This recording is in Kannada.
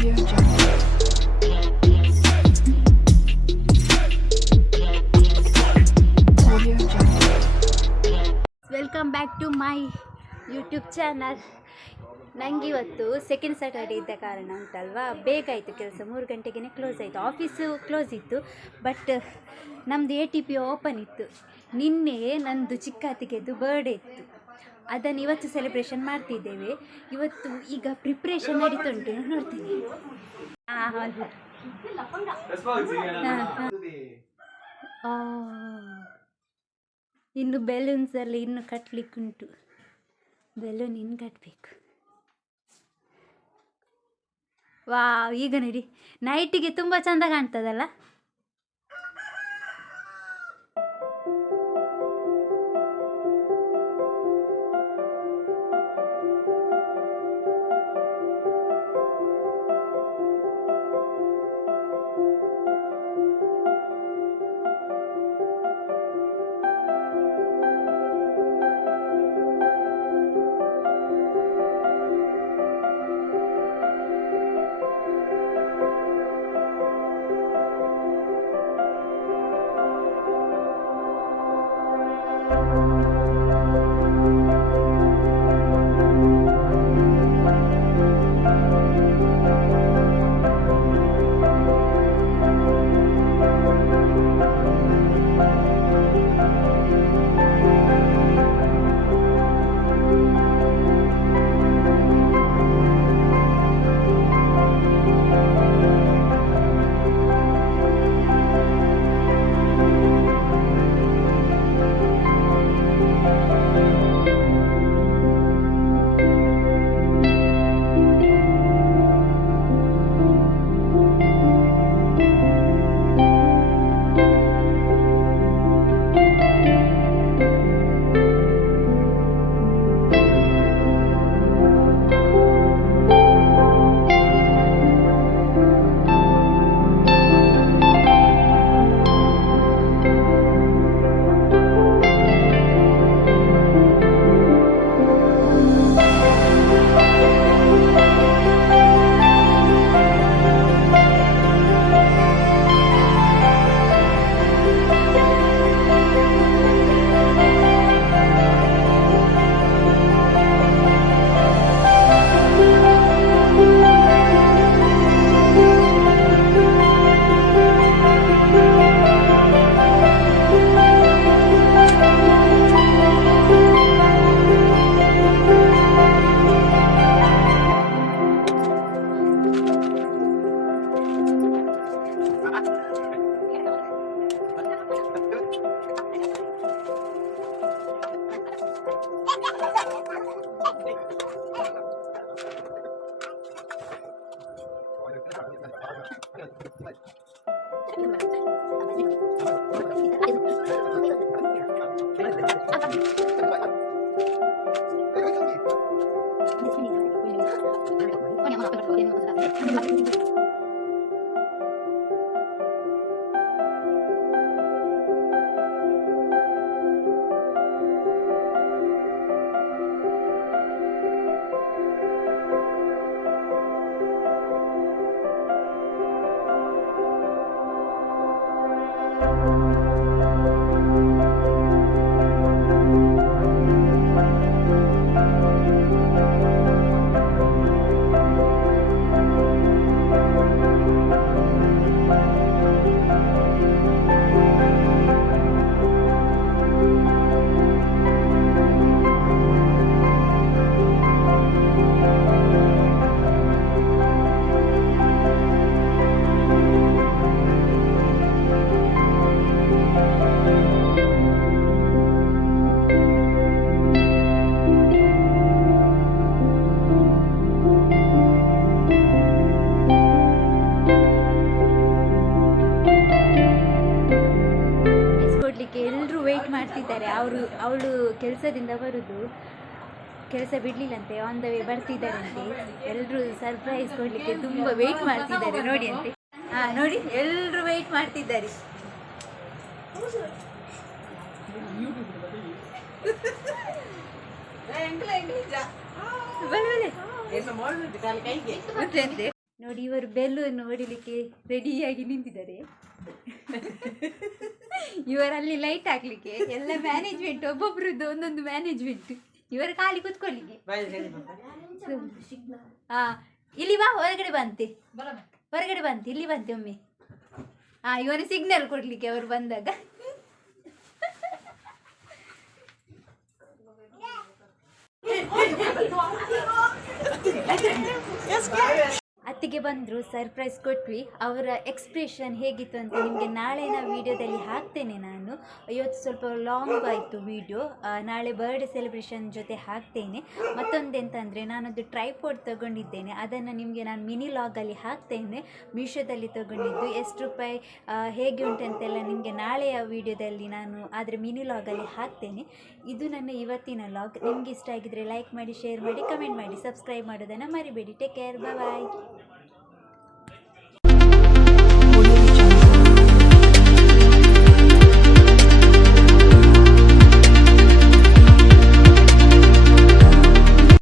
Audio Jungle. Audio Jungle. Welcome back to my YouTube channel. ನನಗೆ ಇವತ್ತು ಸೆಕೆಂಡ್ ಸ್ಯಾಟರ್ಡೇ ಇದ್ದ ಕಾರಣ ಉಂಟಲ್ವಾ, ಬೇಗ ಆಯಿತು ಕೆಲಸ. 3 ಗಂಟೆಗೆ ಕ್ಲೋಸ್ ಆಯಿತು, ಆಫೀಸು ಕ್ಲೋಸ್ ಇತ್ತು. ಬಟ್ ನಮ್ಮದು ATP ಓಪನ್ ಇತ್ತು. ನಿನ್ನೆ ನಂದು ಚಿಕ್ಕತ್ತಿಗೆದು ಬರ್ಡೇ ಇತ್ತು, ಅದನ್ನು ಇವತ್ತು ಸೆಲೆಬ್ರೇಷನ್ ಮಾಡ್ತಿದ್ದೇವೆ. ಇವತ್ತು ಈಗ ಪ್ರಿಪ್ರೇಷನ್ ನಡೀತುಂಟು, ನೋಡ್ತೀನಿ. ಇನ್ನು ಬೆಲೂನ್ಸ್ ಅಲ್ಲಿ ಇನ್ನು ಕಟ್ಟಲಿಕ್ಕುಂಟು. ಬೆಲೂನ್ ಇನ್ನು ಕಟ್ಟಬೇಕು. ವಾ, ಈಗ ನೋಡಿ ನೈಟಿಗೆ ತುಂಬ ಚಂದ ಕಾಣ್ತದಲ್ಲ. ಎಲ್ಲರೂ ವೆಯ್ಟ್ ಮಾಡ್ತಿದ್ದಾರೆ. ಅವಳು ಕೆಲಸದಿಂದ ಬರುದು, ಕೆಲಸ ಬಿಡಲಿಲ್ಲಂತೆ, ಆನ್ ದ ವೇ ಬರ್ತಿದ್ದಾರಂತೆ. ಎಲ್ಲರೂ ಸರ್ಪ್ರೈಸ್ ಕೊಡಲಿಕ್ಕೆ ತುಂಬ ವೆಯ್ಟ್ ಮಾಡ್ತಿದ್ದಾರೆ, ನೋಡಿ ಅಂತೆ. ನೋಡಿ, ಎಲ್ಲರೂ ವೆಯ್ಟ್ ಮಾಡ್ತಿದ್ದಾರೆ. ನೋಡಿ ಇವರು ಬೆಲೂನ್ ನೋಡಲಿಕ್ಕೆ ರೆಡಿಯಾಗಿ ನಿಂತಿದ್ದಾರೆ. ಇವರಲ್ಲಿ ಲೈಟ್ ಹಾಕ್ಲಿಕ್ಕೆ ಎಲ್ಲ ಮ್ಯಾನೇಜ್ಮೆಂಟ್, ಒಬ್ಬೊಬ್ರದ್ದು ಒಂದೊಂದು ಮ್ಯಾನೇಜ್ಮೆಂಟ್. ಇವರ ಖಾಲಿ ಕೂತ್ಕೊಳ್ಳಿಕ್ಕೆ. ಹಾ ಇಲ್ಲಿ ಬಾ, ಹೊರಗಡೆ ಬಂತೆ, ಹೊರಗಡೆ ಬಂತೆ, ಇಲ್ಲಿ ಬಂತೆ ಒಮ್ಮೆ. ಹಾ ಇವನು ಸಿಗ್ನಲ್ ಕೊಡ್ಲಿಕ್ಕೆ ಅವರು ಬಂದಾಗ. ಅತ್ತಿಗೆ ಬಂದರು, ಸರ್ಪ್ರೈಸ್ ಕೊಟ್ವಿ. ಅವರ ಎಕ್ಸ್ಪ್ರೆಷನ್ ಹೇಗಿತ್ತು ಅಂತ ನಿಮಗೆ ನಾಳೆನ ವೀಡಿಯೋದಲ್ಲಿ ಹಾಕ್ತೇನೆ ನಾನು. ಇವತ್ತು ಸ್ವಲ್ಪ ಲಾಂಗ್ ಆಯಿತು ವೀಡಿಯೋ, ನಾಳೆ ಬರ್ಡೇ ಸೆಲೆಬ್ರೇಷನ್ ಜೊತೆ ಹಾಕ್ತೇನೆ. ಮತ್ತೊಂದೆಂತಂದರೆ ನಾನೊಂದು ಟ್ರೈಪಾಡ್ ತೊಗೊಂಡಿದ್ದೇನೆ, ಅದನ್ನು ನಿಮಗೆ ನಾನು ಮಿನಿ ಲಾಗಲ್ಲಿ ಹಾಕ್ತೇನೆ. ಮೀಶೋದಲ್ಲಿ ತೊಗೊಂಡಿದ್ದು ಎಷ್ಟು ರೂಪಾಯಿ ಹೇಗೆ ಉಂಟಂತೆಲ್ಲ ನಿಮಗೆ ನಾಳೆಯ ವೀಡಿಯೋದಲ್ಲಿ ನಾನು ಆದರೆ ಮಿನಿ ಲಾಗಲ್ಲಿ ಹಾಕ್ತೇನೆ. ಇದು ನನ್ನ ಇವತ್ತಿನ ಲಾಗ್. ನಿಮಗೆ ಇಷ್ಟ ಆಗಿದ್ದರೆ ಲೈಕ್ ಮಾಡಿ, ಶೇರ್ ಮಾಡಿ, ಕಮೆಂಟ್ ಮಾಡಿ, ಸಬ್ಸ್ಕ್ರೈಬ್ ಮಾಡೋದನ್ನು ಮರಿಬೇಡಿ. ಟೇಕ್ ಕೇರ್, ಬಾಯ್.